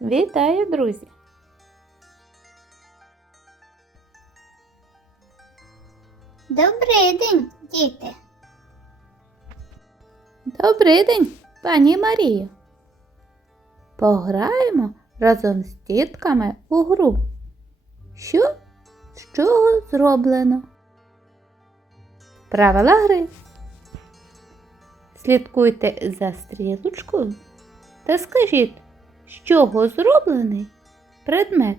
Вітаю, друзі! Добрий день, діти. Добрий день, пані Марію. Пограємо разом з тітками у гру. Що з чого зроблено? Правила гри. Слідкуйте за стрілочкою та скажіть, з чого зроблений предмет.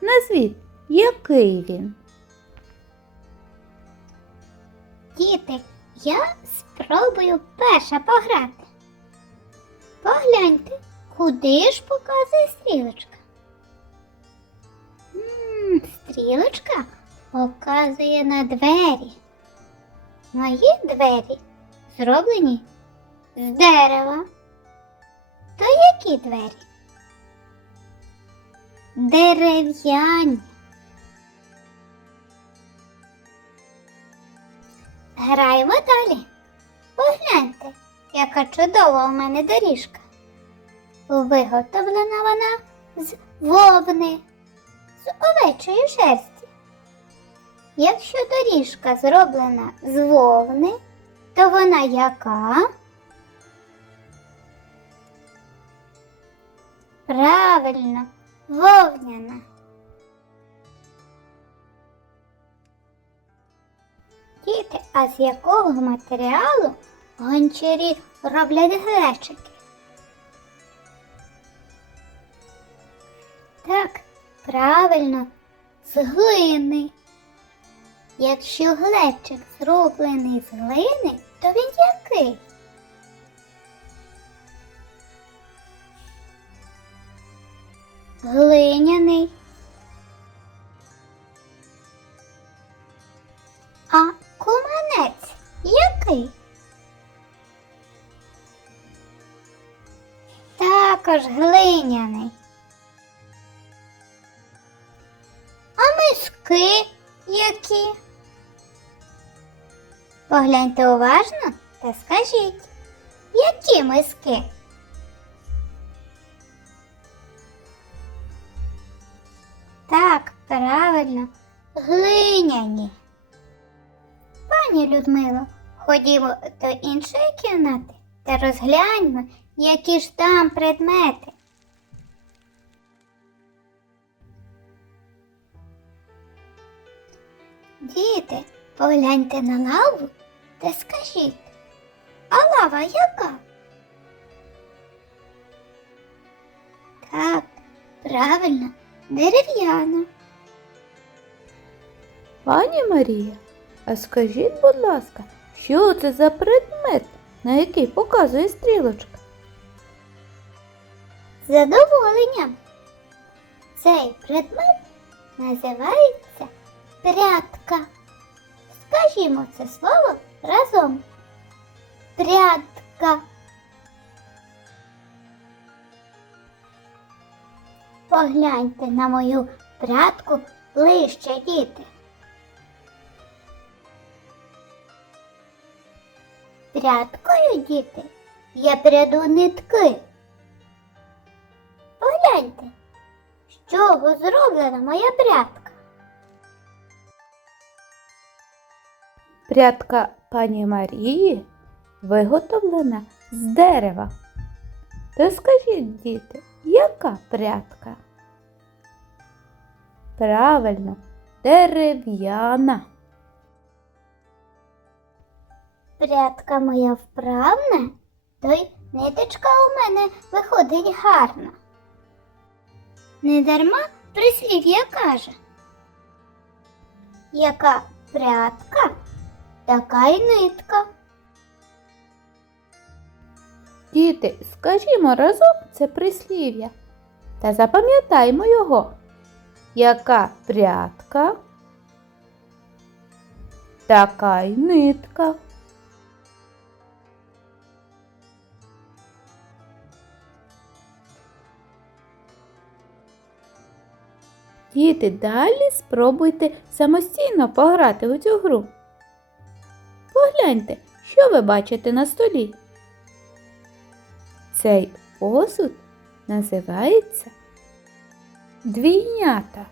Назвіть, який він. Діти, я спробую перша пограти. Погляньте, куди ж показує стрілочка? М, стрілочка показує на двері. Мої двері зроблені з дерева. Які двері? Дерев'яні. Граємо далі. Погляньте, яка чудова у мене доріжка. Виготовлена вона з вовни, з овечої шерсті. Якщо доріжка зроблена з вовни, то вона яка? Правильно, вовняна. Діти, а з якого матеріалу гончарі роблять глечики? Так, правильно, з глини. Якщо глечик зроблений з глини, то він який? Глиняний. А куманець який? Також глиняний. А миски які? Погляньте уважно та скажіть, які миски? Правильно, глиняні. Пані Людмило, ходімо до іншої кімнати та розгляньмо, які ж там предмети. Діти, погляньте на лаву та скажіть, а лава яка? Так, правильно, дерев'яна. Пані Марія, а скажіть, будь ласка, що це за предмет, на який показує стрілочка? Задоволенням. Цей предмет називається прядка. Скажімо це слово разом. Прядка. Погляньте на мою прядку ближче, діти. Прядкою, діти, я пряду нитки. Погляньте, з чого зроблена моя прядка. Прядка пані Марії виготовлена з дерева. То скажіть, діти, яка прядка? Правильно, дерев'яна. Прядка моя вправна, то й ниточка у мене виходить гарно. Недарма прислів'я каже. Яка прядка, така й нитка. Діти, скажімо разом це прислів'я та запам'ятаймо його. Яка прядка, така й нитка. Діти, далі спробуйте самостійно пограти у цю гру. Погляньте, що ви бачите на столі. Цей посуд називається двійнята.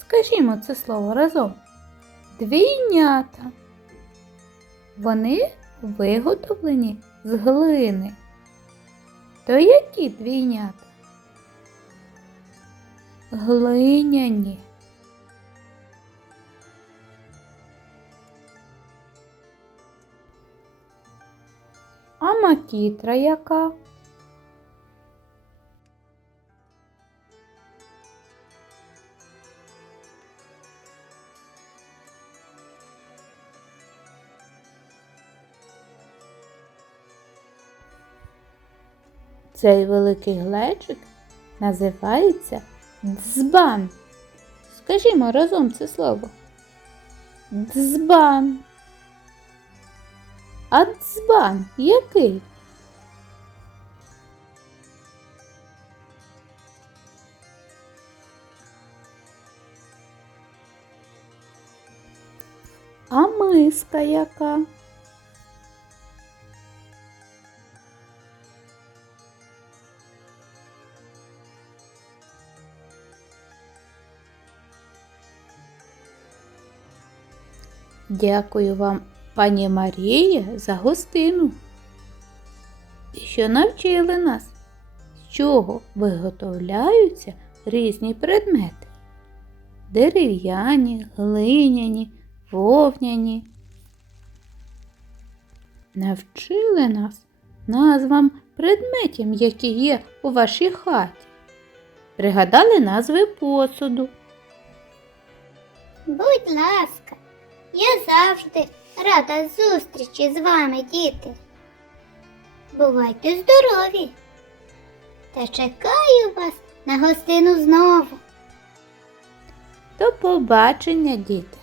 Скажімо це слово разом. Двійнята. Вони виготовлені з глини. То які двійнята? Глиняні. А макітра яка? Цей великий глечик називається дзбан. Скажімо разом це слово. Дзбан. А дзбан який? А миска яка? Дякую вам, пані Марія, за гостину. І що навчили нас, з чого виготовляються різні предмети. Дерев'яні, глиняні, вовняні. Навчили нас назвам предметів, які є у вашій хаті. Пригадали назви посуду. Будь ласка, я завжди рада зустрічі з вами, діти. Бувайте здорові. Та чекаю вас на гостину знову. До побачення, діти!